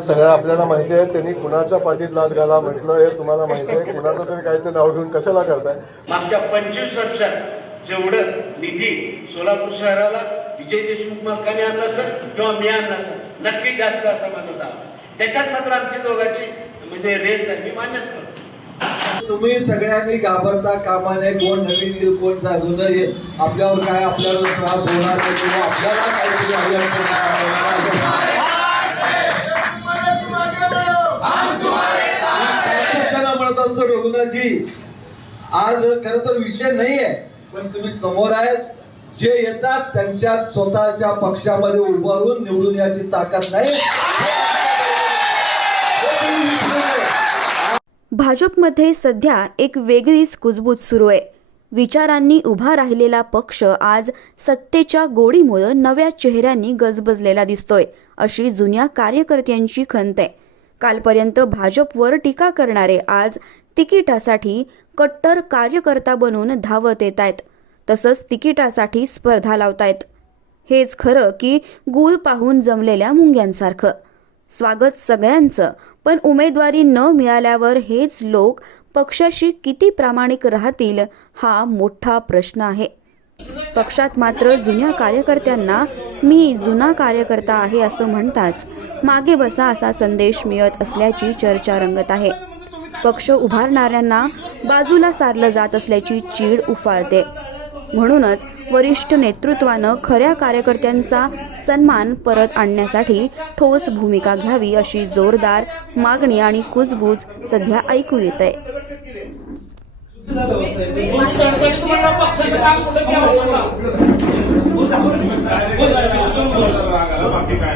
सगळं आपल्याला माहिती आहे. त्यांनी कुणाच्या पाठीत लाद घाला म्हटलं हे तुम्हाला माहिती आहे. कुणाचं तरी काहीतरी नाव घेऊन कशाला करताय? मागच्या पंचवीस वर्षात जेवढं निधी सोलापूर शहराला विजय देशमुख मालकाने आणला सर किंवा मी आणला सर नक्की जास्त असा माझा दावा त्याच्यात मात्र आमची दोघांची म्हणजे रेस आहे. मी मान्यच करतो. तुम्ही सगळ्यांनी घाबरता कामा नये. कोण नवीन येईल कोण जागून येईल. आपल्यावर काय आपल्याला त्रास होणार नाही किंवा आपल्याला काहीतरी अडचण असतो रघुनाथजी आज खर तर विषय नाही आहे पण तुम्ही समोर आहेत. जे येतात त्यांच्या स्वतःच्या पक्षामध्ये उभारून निवडून याची ताकद नाही. भाजपमध्ये सध्या एक वेगळीच कुजबूज सुरू आहे. विचारांनी उभा राहिलेला पक्ष आज सत्तेच्या गोडीमुळं नव्या चेहऱ्यांनी गजबजलेला दिसतोय अशी जुन्या कार्यकर्त्यांची खंत आहे. कालपर्यंत भाजपवर टीका करणारे आज तिकिटासाठी कट्टर कार्यकर्ता बनून धावत येत आहेत तसंच तिकिटासाठी स्पर्धा लावतायत. हेच खरं की गूळ पाहून जमलेल्या मुंग्यांसारखं. स्वागत सगळ्यांचं पण उमेदवारी न मिळाल्यावर हेच लोक पक्षाशी किती प्रामाणिक राहतील हा मोठा प्रश्न आहे. पक्षात मात्र जुन्या कार्यकर्त्यांना मी जुना कार्यकर्ता आहे असं म्हणताच मागे बसा असा संदेश मिळत असल्याची चर्चा रंगत आहे. पक्ष उभारणाऱ्यांना बाजूला सारलं जात असल्याची चीड उफाळते. म्हणूनच वरिष्ठ नेतृत्वानं खऱ्या कार्यकर्त्यांचा सन्मान परत आणण्यासाठी ठोस भूमिका घ्यावी अशी जोरदार मागणी आणि कुजबूज सध्या ऐकू येत आहे แล้วบังที่ไหน